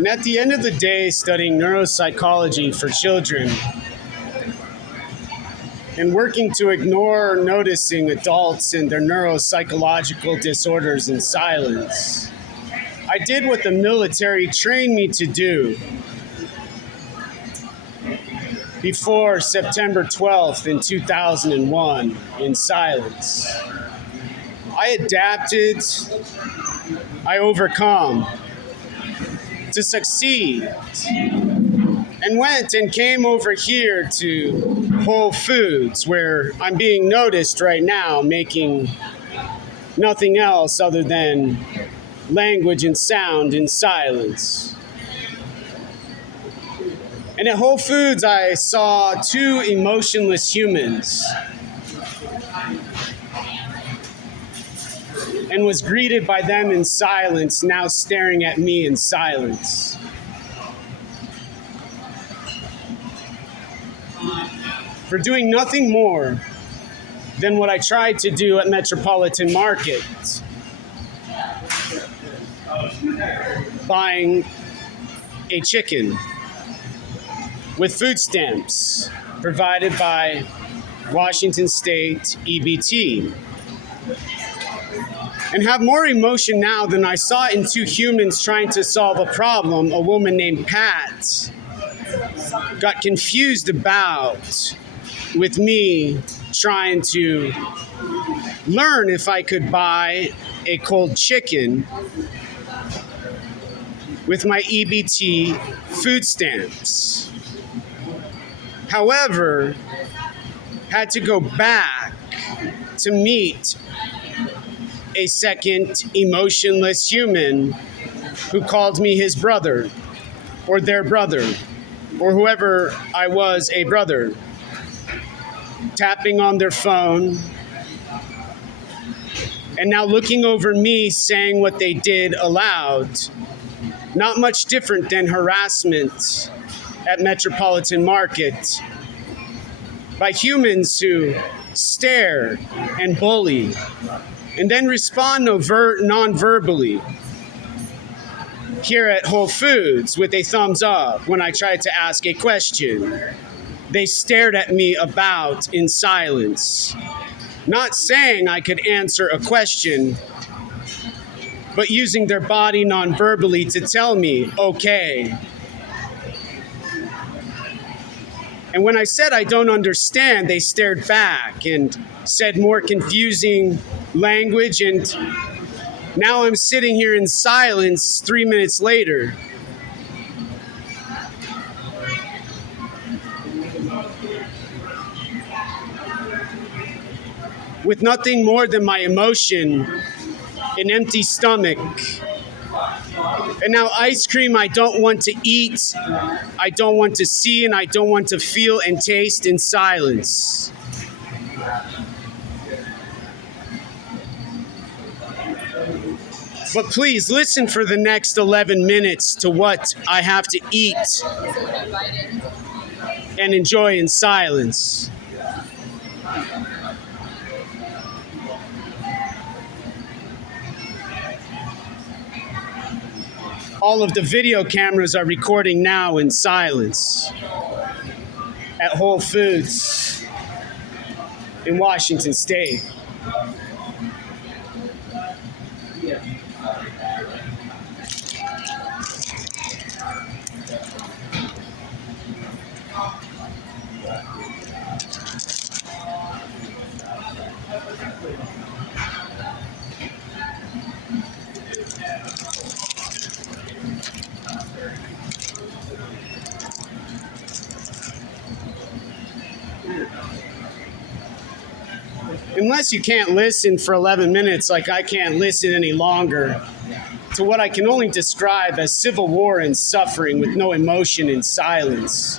And at the end of the day, studying neuropsychology for children and working to ignore noticing adults and their neuropsychological disorders in silence, I did what the military trained me to do before September 12th in 2001 in silence. I adapted, I overcome to succeed, and went and came over here to Whole Foods, where I'm being noticed right now making nothing else other than language and sound in silence. And at Whole Foods, I saw two emotionless humans and was greeted by them in silence, now staring at me in silence. For doing nothing more than what I tried to do at Metropolitan Market, buying a chicken with food stamps provided by Washington State EBT, and have more emotion now than I saw in two humans trying to solve a problem a woman named Pat got confused about, with me trying to learn if I could buy a cold chicken with my EBT food stamps. However, had to go back to meet a second emotionless human who called me his brother, or their brother, or whoever I was, a brother, tapping on their phone, and now looking over me saying what they did aloud. Not much different than harassment at Metropolitan Market by humans who stare and bully and then respond non-verbally. Here at Whole Foods with a thumbs up when I tried to ask a question. They stared at me about in silence, not saying I could answer a question, but using their body non-verbally to tell me, okay. And when I said I don't understand, they stared back and said more confusing language, and now I'm sitting here in silence 3 minutes later. With nothing more than my emotion, an empty stomach, and now ice cream I don't want to eat, I don't want to see, and I don't want to feel and taste in silence. But please listen for the next 11 minutes to what I have to eat and enjoy in silence. All of the video cameras are recording now in silence at Whole Foods in Washington State. Unless you can't listen for 11 minutes like I can't listen any longer to what I can only describe as civil war and suffering with no emotion in silence.